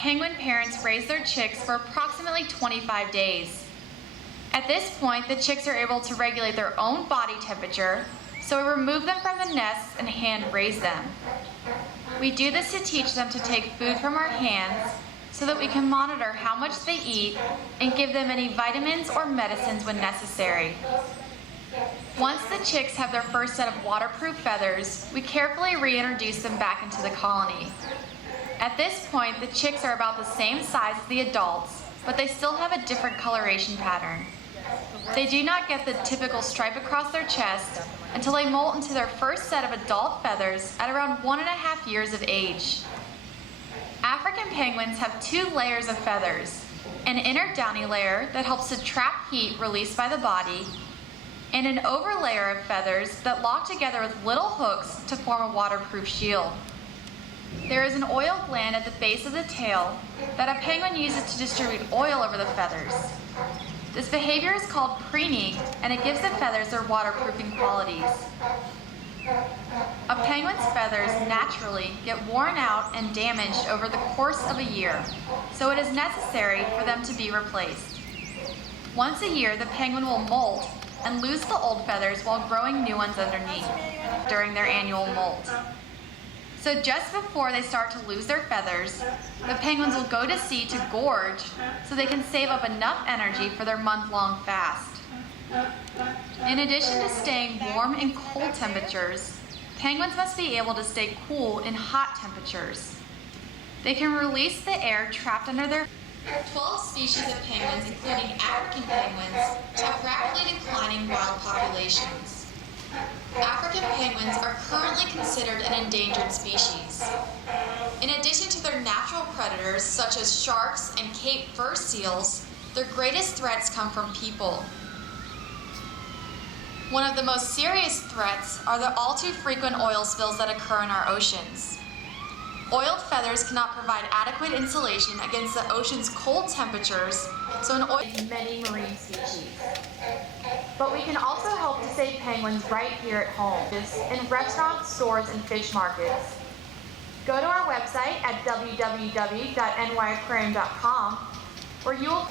Penguin parents raise their chicks for approximately 25 days. At this point, the chicks are able to regulate their own body temperature, so we remove them from the nests and hand raise them. We do this to teach them to take food from our hands so that we can monitor how much they eat and give them any vitamins or medicines when necessary. Once the chicks have their first set of waterproof feathers, we carefully reintroduce them back into the colony. At this point, the chicks are about the same size as the adults, but they still have a different coloration pattern. They do not get the typical stripe across their chest until they molt into their first set of adult feathers at around 1.5 years of age. African penguins have 2 layers of feathers, an inner downy layer that helps to trap heat released by the body, and an overlayer of feathers that lock together with little hooks to form a waterproof shield. There is an oil gland at the base of the tail that a penguin uses to distribute oil over the feathers. This behavior is called preening, and it gives the feathers their waterproofing qualities. A penguin's feathers naturally get worn out and damaged over the course of a year, so it is necessary for them to be replaced. Once a year, the penguin will molt and lose the old feathers while growing new ones underneath during their annual molt. So just before they start to lose their feathers, the penguins will go to sea to gorge so they can save up enough energy for their month-long fast. In addition to staying warm in cold temperatures, penguins must be able to stay cool in hot temperatures. They can release the air trapped under their 12 species of penguins, including African penguins, have rapidly declining wild populations. African penguins are currently considered an endangered species. In addition to their natural predators, such as sharks and Cape fur seals, their greatest threats come from people. One of the most serious threats are the all too frequent oil spills that occur in our oceans. Oiled feathers cannot provide adequate insulation against the ocean's cold temperatures, so an oil many marine species. But we can also help to save penguins right here at home, in restaurants, stores, and fish markets. Go to our website at www.NYCAquarium.com, where you will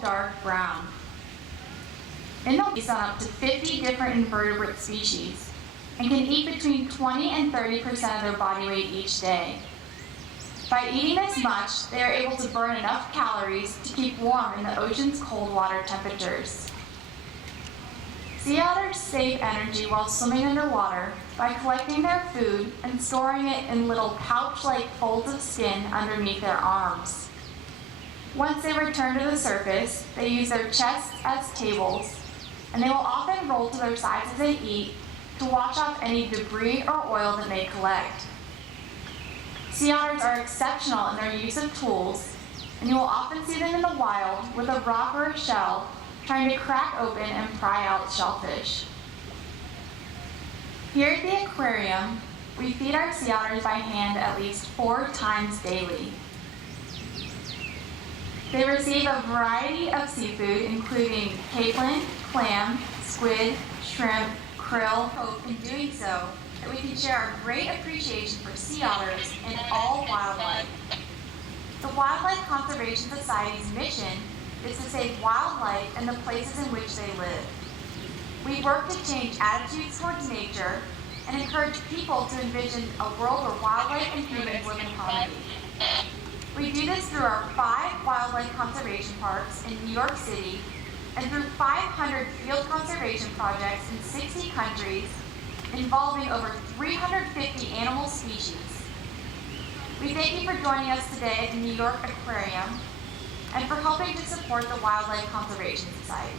dark brown. In the based on up to 50 different invertebrate species and can eat between 20 and 30% of their body weight each day. By eating this much, they are able to burn enough calories to keep warm in the ocean's cold water temperatures. Sea otters save energy while swimming underwater by collecting their food and storing it in little pouch-like folds of skin underneath their arms. Once they return to the surface, they use their chests as tables, and they will often roll to their sides as they eat to wash off any debris or oil that they collect. Sea otters are exceptional in their use of tools, and you will often see them in the wild with a rock or a shell trying to crack open and pry out shellfish. Here at the aquarium, we feed our sea otters by hand at least 4 times daily. They receive a variety of seafood, including capelin, clam, squid, shrimp, krill. Hope in doing so that we can share our great appreciation for sea otters and all wildlife. The Wildlife Conservation Society's mission is to save wildlife and the places in which they live. We work to change attitudes towards nature and encourage people to envision a world where wildlife and humans live in harmony. We do this through our 5 wildlife conservation parks in New York City and through 500 field conservation projects in 60 countries involving over 350 animal species. We thank you for joining us today at the New York Aquarium and for helping to support the Wildlife Conservation Society.